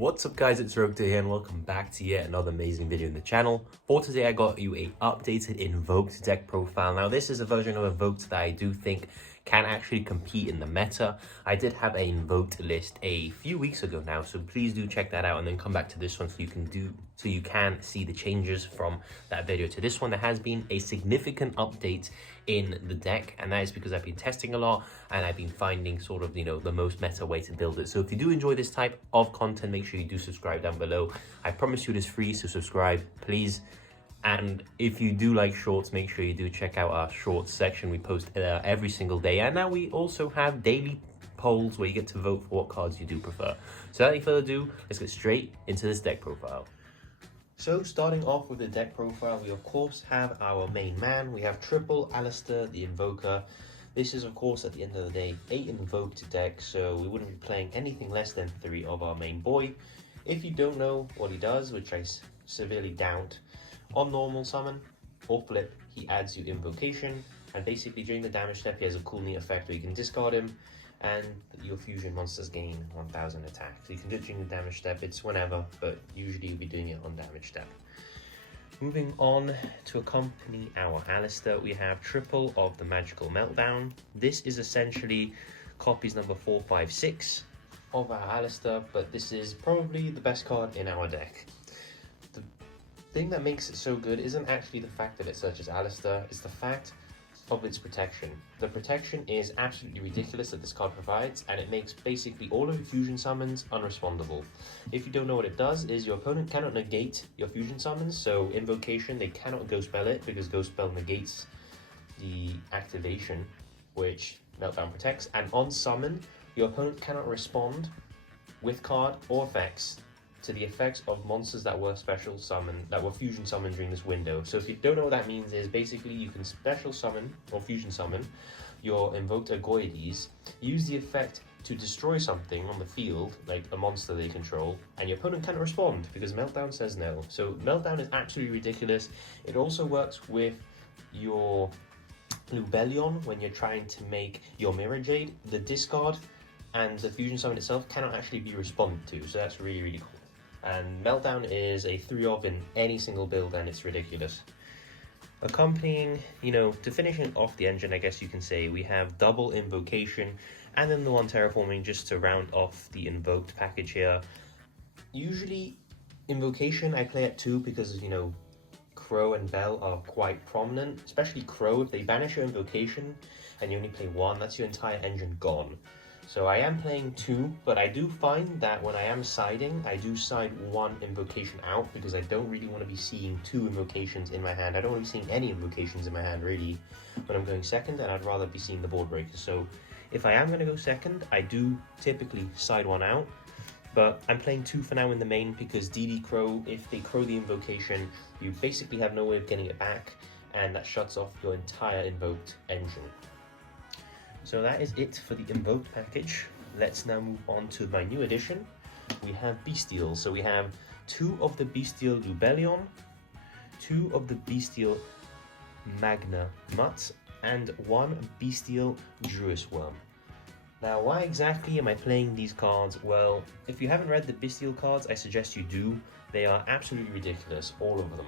What's up guys, it's Rogue here and welcome back to yet another amazing video in the channel. For today I got you a updated Invoked deck profile. Now this is a version of Invoked that I do think can actually compete in the meta. I did have an Invoked list a few weeks ago now, so please do check that out and then come back to this one so you can see the changes from that video to this one. There has been a significant update in the deck, and that is because I've been testing a lot and I've been finding sort of, the most meta way to build it. So if you do enjoy this type of content, make sure you do subscribe down below. I promise you it is free, so subscribe please. And if you do like shorts, make sure you do check out our shorts section. We post every single day, and now we also have daily polls where you get to vote for what cards you do prefer. So without any further ado, let's get straight into this deck profile. So starting off with the deck profile, we of course have our main man. We have triple Alistair, the Invoker. This is of course at the end of the day a Invoked deck, so we wouldn't be playing anything less than 3 of our main boy. If you don't know what he does, which I severely doubt, on normal summon or flip, he adds you Invocation, and basically during the damage step he has a cool neat effect where you can discard him and your fusion monsters gain 1000 attack. So you can do it during the damage step, it's whenever, but usually you'll be doing it on damage step. Moving on to accompany our Alistair, we have triple of the Magical Meltdown. This is essentially copies number 4, 5, 6 of our Alistair, but this is probably the best card in our deck. The thing that makes it so good isn't actually the fact that it searches Alistair, it's the fact of its protection. The protection is absolutely ridiculous that this card provides, and it makes basically all of your fusion summons unrespondable. If you don't know what it does, is your opponent cannot negate your fusion summons, so Invocation, they cannot Ghost Spell it because Ghost Spell negates the activation which Meltdown protects, and on summon, your opponent cannot respond with card or effects to the effects of monsters that were special summon, that were fusion summoned during this window. So if you don't know what that means, is basically you can special summon or fusion summon your invoked Agoides, use the effect to destroy something on the field, like a monster they control, and your opponent can't respond because Meltdown says no. So Meltdown is absolutely ridiculous. It also works with your Lubellion when you're trying to make your Mirror Jade. The discard and the fusion summon itself cannot actually be responded to, so that's really, really cool. And Meltdown is a 3 of in any single build, and it's ridiculous. Accompanying, to finishing off the engine, I guess you can say, we have double Invocation, and then the one Terraforming just to round off the Invoked package here. Usually, Invocation I play at 2 because, Crow and Bell are quite prominent, especially Crow. If they banish your Invocation and you only play 1, that's your entire engine gone. So I am playing 2, but I do find that when I am siding, I do side 1 Invocation out because I don't really want to be seeing 2 Invocations in my hand. I don't want to be seeing any Invocations in my hand really when I'm going second, and I'd rather be seeing the board breakers. So if I am going to go second, I do typically side 1 out, but I'm playing 2 for now in the main because DD Crow, if they Crow the Invocation, you basically have no way of getting it back, and that shuts off your entire Invoked engine. So that is it for the Invoked package. Let's now move on to my new addition. We have Bestial. So we have 2 of the Bestial Lubellion, 2 of the Bestial Magna Mutt, and 1 Bestial Druis Worm. Now, why exactly am I playing these cards? Well, if you haven't read the Bestial cards, I suggest you do. They are absolutely ridiculous, all of them.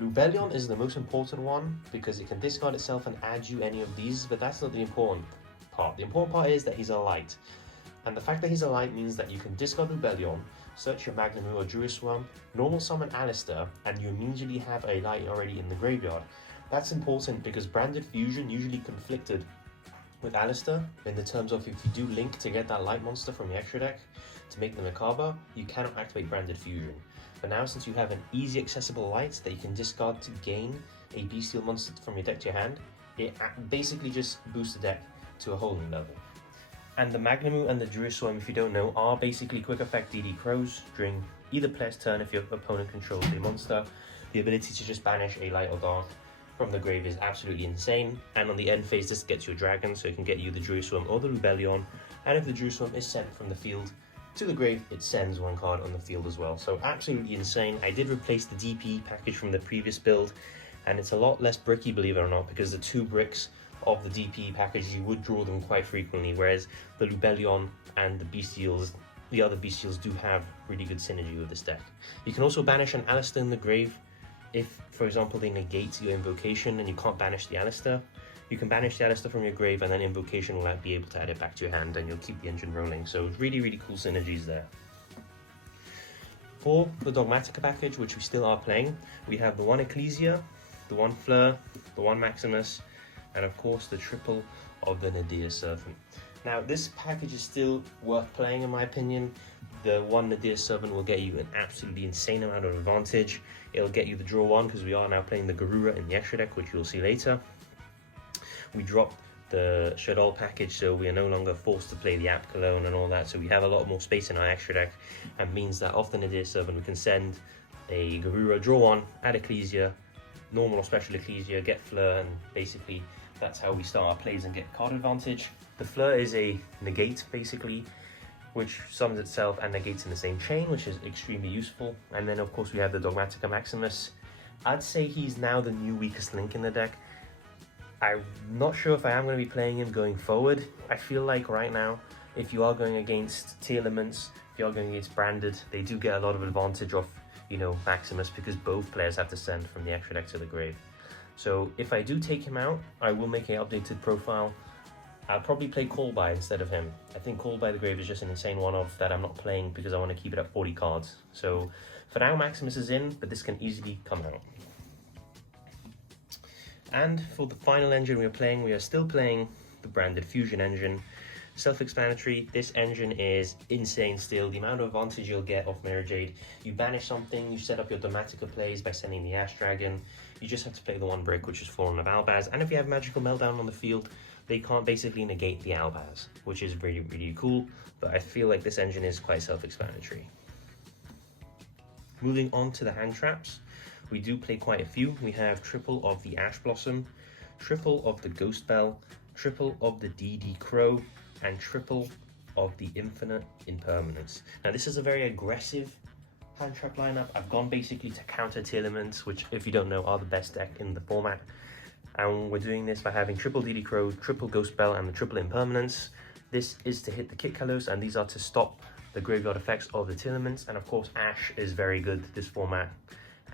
Lubellion is the most important one because it can discard itself and add you any of these, but that's not the important part. The important part is that he's a light. And the fact that he's a light means that you can discard Lubellion, search your Magnum or Druis Worm, normal summon Alistair, and you immediately have a light already in the graveyard. That's important because Branded Fusion usually conflicted with Alistair in the terms of if you do link to get that light monster from your extra deck to make them a Makaba, you cannot activate Branded Fusion. But now, since you have an easy accessible light that you can discard to gain a Bestial monster from your deck to your hand, it basically just boosts the deck to a whole new level. And the Magnamu and the Druis Worm, if you don't know, are basically quick effect DD Crows during either player's turn if your opponent controls a monster. The ability to just banish a light or dark from the grave is absolutely insane, and on the end phase this gets you a dragon, so it can get you the Druis Worm or the Lubellion, and if the Druis Worm is sent from the field to the grave, it sends 1 card on the field as well. So absolutely insane. I did replace the DP package from the previous build, and it's a lot less bricky, believe it or not, because the 2 bricks of the DP package, you would draw them quite frequently, whereas the Lubellion and the Bestials the other Bestials do have really good synergy with this deck. You can also banish an Alistair in the grave. If, for example, they negate your invocation and you can't banish the Alistair, you can banish the Alistair from your grave, and then invocation will be able to add it back to your hand, and you'll keep the engine rolling. So really, really cool synergies there. For the Dogmatika package, which we still are playing, we have the one Ecclesia, the one Fleur, the one Maximus, and of course the triple of the Nadir Servant. Now this package is still worth playing in my opinion. The one Nadir Servant will get you an absolutely insane amount of advantage. It'll get you the draw one, because we are now playing the Garura in the extra deck, which you'll see later. We dropped the Shadol package, so we are no longer forced to play the App Cologne and all that, so we have a lot more space in our extra deck, and means that off the Nadir Servant we can send a Garura, draw one, add Ecclesia, normal or special Ecclesia, get Fleur, and basically that's how we start our plays and get card advantage. The Fleur is a negate basically, which summons itself and negates in the same chain, which is extremely useful. And then of course we have the Dogmatika Maximus. I'd say he's now the new weakest link in the deck. I'm not sure if I am going to be playing him going forward. I feel like right now, if you are going against T elements, if you are going against branded, they do get a lot of advantage off, you know, Maximus, because both players have to send from the extra deck to the grave. So if I do take him out, I will make an updated profile. I'll probably play Call By instead of him. I think Call By the Grave is just an insane one-off that I'm not playing because I want to keep it at 40 cards. So for now, Maximus is in, but this can easily come out. And for the final engine we are still playing the branded Fusion engine. Self-explanatory, this engine is insane still. The amount of advantage you'll get off Mirror Jade. You banish something, you set up your Dogmatika plays by sending the Ash Dragon. You just have to play the one brick, which is Florin of Albaz. And if you have Magical Meltdown on the field, they can't basically negate the Albaz, which is really, really cool. But I feel like this engine is quite self-explanatory. Moving on to the hand traps. We do play quite a few. We have triple of the Ash Blossom, triple of the Ghost Bell, triple of the DD Crow, and triple of the Infinite Impermanence. Now this is a very aggressive hand trap lineup. I've gone basically to counter T elements, which if you don't know are the best deck in the format. And we're doing this by having triple DD Crow, triple Ghost Bell, and the triple Impermanence. This is to hit the Kit Kalos, and these are to stop the graveyard effects of the T elements. And of course Ash is very good this format.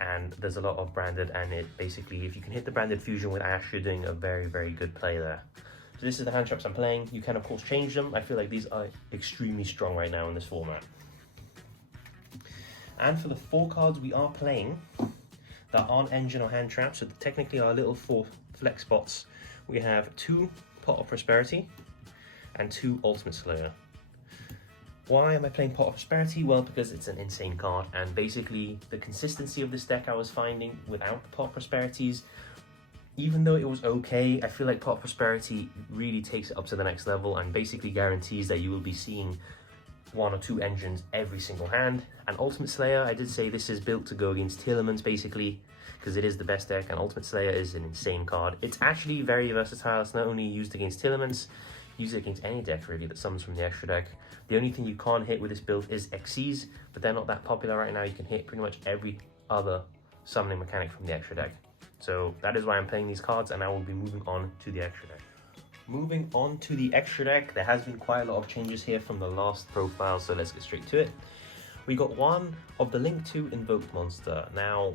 And there's a lot of branded, and it basically, if you can hit the branded fusion with Ash, you're doing a very, very good play there. So this is the hand traps I'm playing. You can of course change them. I feel like these are extremely strong right now in this format. And for the 4 cards we are playing that aren't engine or hand traps, so technically our little 4 flex spots, we have 2 Pot of Prosperity and 2 Ultimate Slayer. Why am I playing Pot of Prosperity? Well, because it's an insane card, and basically the consistency of this deck I was finding without the Pot of Prosperities, even though it was okay, I feel like Pot of Prosperity really takes it up to the next level and basically guarantees that you will be seeing 1 or 2 engines every single hand. And Ultimate Slayer, I did say this is built to go against T elements basically, because it is the best deck, and Ultimate Slayer is an insane card. It's actually very versatile. It's not only used against T elements, use it against any deck really that summons from the extra deck. The only thing you can't hit with this build is Xyz, but they're not that popular right now. You can hit pretty much every other summoning mechanic from the extra deck. So that is why I'm playing these cards, and I will be moving on to the extra deck. Moving on to the extra deck, there has been quite a lot of changes here from the last profile, so let's get straight to it. We got one of the Link 2 Invoked monster. Now,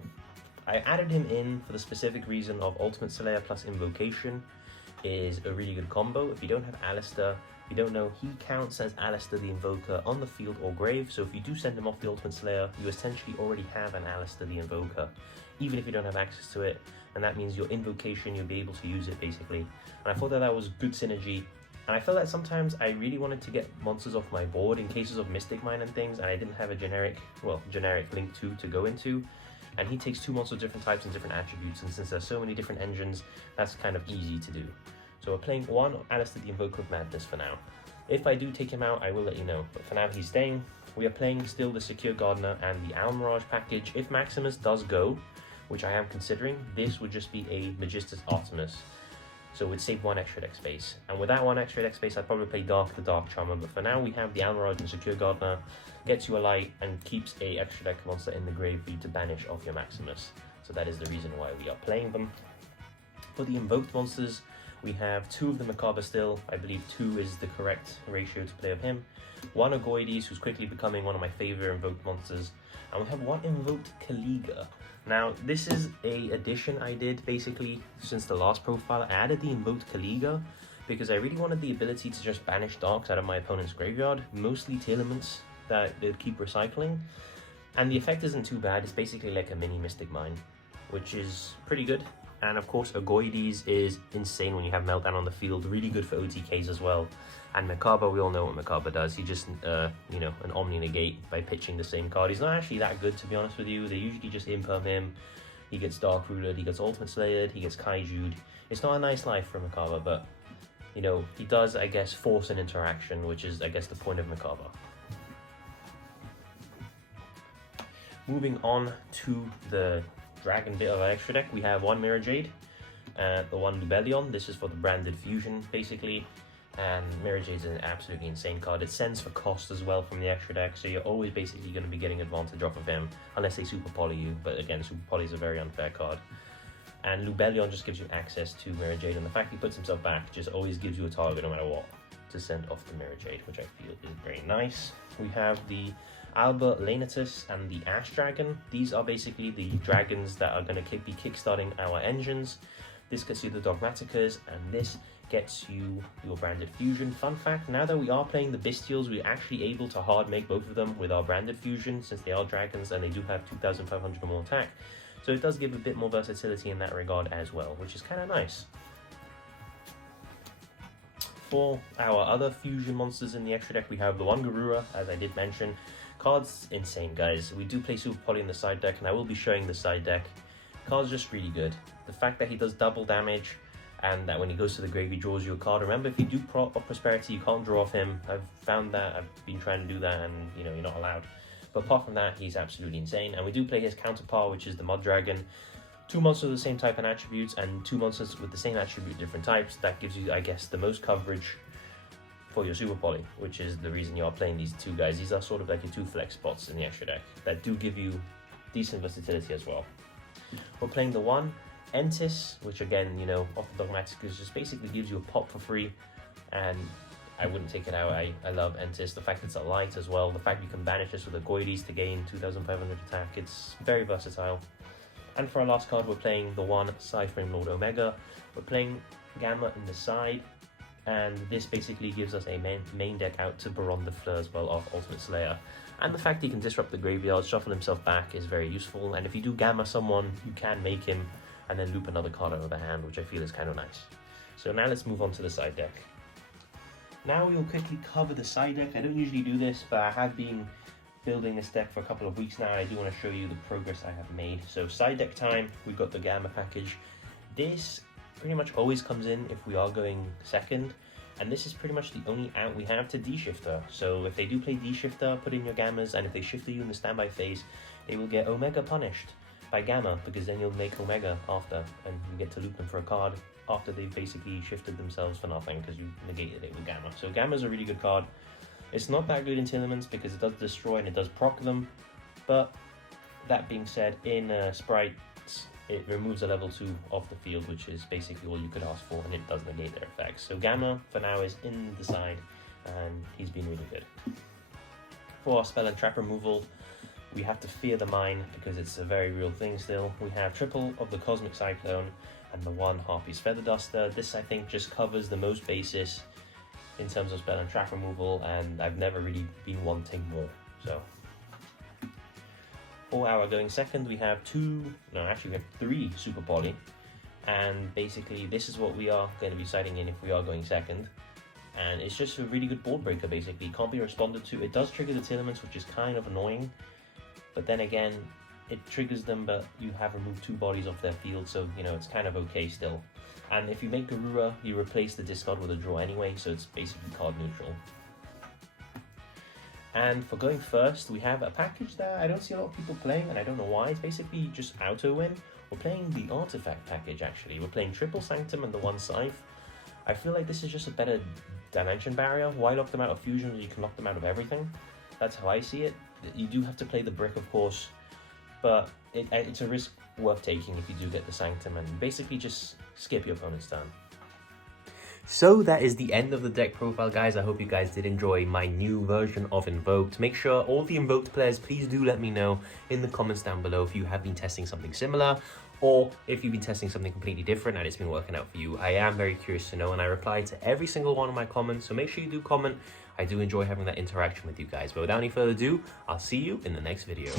I added him in for the specific reason of Ultimate Slayer plus Invocation is a really good combo. If you don't have Alistair, if you don't know, he counts as Alistair the Invoker on the field or grave, so if you do send him off the Ultimate Slayer, you essentially already have an Alistair the Invoker, even if you don't have access to it, and that means your Invocation, you'll be able to use it basically. And I thought that that was good synergy, and I felt that sometimes I really wanted to get monsters off my board in cases of Mystic Mine and things, and I didn't have a generic Link 2 to go into. And he takes 2 monsters of different types and different attributes, and since there's so many different engines, that's kind of easy to do. So we're playing 1 Alistair the Invoker of Madness for now. If I do take him out, I will let you know, but for now he's staying. We are playing still the Secure Gardener and the Almirage package. If Maximus does go, which I am considering, this would just be a Magistus Artemis. So it would save 1 extra deck space. And with that 1 extra deck space, I'd probably play Dark the Dark Charmer, but for now we have the Almirage and Secure Gardener, gets you a light and keeps a extra deck monster in the grave for you to banish off your Maximus. So that is the reason why we are playing them. For the Invoked monsters, We have 2 of the Macabre still. I believe 2 is the correct ratio to play of him. 1 Ogoides, who's quickly becoming one of my favorite invoked monsters. And we have 1 invoked Kaliga. Now, this is a addition I did basically since the last profile. I added the invoked Kaliga because I really wanted the ability to just banish darks out of my opponent's graveyard, mostly Telements that they'd keep recycling. And the effect isn't too bad. It's basically like a mini Mystic Mine, which is pretty good. And of course, Ogoides is insane when you have Meltdown on the field. Really good for OTKs as well. And Macabre, we all know what Macabre does. He just, you know, an Omni Negate by pitching the same card. He's not actually that good, to be honest with you. They usually just imperm him. He gets Dark Rulered, he gets Ultimate Slayered, he gets Kaiju'd. It's not a nice life for Macabre, but, you know, he does, I guess, force an interaction, which is, I guess, the point of Macabre. Moving on to the Dragon bit of our extra deck, we have 1 Mirror Jade, the 1 Lubellion. This is for the branded fusion, basically. And Mirror Jade is an absolutely insane card. It sends for cost as well from the extra deck, so you're always basically going to be getting advantage off of him, unless they Super Poly you. But again, Super Poly is a very unfair card. And Lubellion just gives you access to Mirror Jade, and the fact he puts himself back just always gives you a target no matter what to send off the Mirror Jade, which I feel is very nice. We have the Alba Lanatus and the Ash Dragon. These are basically the dragons that are going to be kickstarting our engines. This gets you the Dogmatikas, and this gets you your branded fusion. Fun fact, now that we are playing the Bystials, we're actually able to hard make both of them with our branded fusion, since they are dragons and they do have 2,500 or more attack. So it does give a bit more versatility in that regard as well, which is kind of nice. For our other fusion monsters in the extra deck, we have the 1 Garura, as I did mention. Card's insane, guys. We do play Super Poly in the side deck, and I will be showing the side deck. Card's just really good. The fact that he does double damage, and that when he goes to the grave, he draws you a card. Remember, if you do Prosperity, you can't draw off him. I've found that. I've been trying to do that, and, you know, you're not allowed. But apart from that, he's absolutely insane. And we do play his counterpart, which is the Mud Dragon. 2 monsters of the same type and attributes, and 2 monsters with the same attribute, different types. That gives you, I guess, the most coverage for your Super Poly, which is the reason you are playing these 2 guys. These are sort of like your 2 flex spots in the extra deck that do give you decent versatility as well. We're playing the 1 Entis, which again, you know, off the Dogmatika, just basically gives you a pop for free, and I wouldn't take it out. I love Entis. The fact it's a light as well, the fact you can banish this with a Goides to gain 2,500 attack, it's very versatile. And for our last card, we're playing the 1 Sideframe Lord Omega. We're playing Gamma in the side, and this basically gives us a main deck out to Baron de Fleur as well off Ultimate Slayer. And the fact he can disrupt the graveyard, shuffle himself back is very useful, and if you do Gamma someone, you can make him and then loop another card out of the hand, which I feel is kind of nice. So now let's move on to the side deck. Now we'll quickly cover the side deck. I don't usually do this, but I have been building this deck for a couple of weeks now. I do want to show you the progress I have made. So side deck time, we've got the Gamma package. This pretty much always comes in if we are going second, and this is pretty much the only out we have to D-Shifter. So if they do play D-Shifter, put in your Gammas, and if they shifter you in the standby phase, they will get Omega punished by Gamma, because then you'll make Omega after, and you get to loop them for a card after they've basically shifted themselves for nothing because you negated it with Gamma. So Gamma's a really good card. It's not that good in Telements because it does destroy and it does proc them, but that being said, in Sprites, it removes a level 2 off the field, which is basically all you could ask for, and it does negate their effects. So Gamma, for now, is in the side, and he's been really good. For our spell and trap removal, we have to fear the mine because it's a very real thing still. We have triple of the Cosmic Cyclone and the 1 Harpy's Feather Duster. This, I think, just covers the most basis in terms of spell and trap removal, and I've never really been wanting more. So for our going second, we have 3 Super Poly, and basically this is what we are going to be sighting in if we are going second. And it's just a really good board breaker, basically. It can't be responded to. It does trigger the Telements, which is kind of annoying, but then again, it triggers them, but you have removed 2 bodies off their field, so, you know, it's kind of okay still. And if you make Garura, you replace the discard with a draw anyway, so it's basically card neutral. And for going first, we have a package that I don't see a lot of people playing, and I don't know why. It's basically just auto-win. We're playing the Artifact package, actually. We're playing triple Sanctum and the 1 Scythe. I feel like this is just a better dimension barrier. Why lock them out of fusion when you can lock them out of everything? That's how I see it. You do have to play the brick, of course, but it's a risk worth taking if you do get the Sanctum, and basically just skip your opponent's turn. So that is the end of the deck profile, guys. I hope you guys did enjoy my new version of Invoked. Make sure all the Invoked players, please do let me know in the comments down below if you have been testing something similar, or if you've been testing something completely different and it's been working out for you. I am very curious to know, and I reply to every single one of my comments, so make sure you do comment. I do enjoy having that interaction with you guys. But without any further ado, I'll see you in the next video.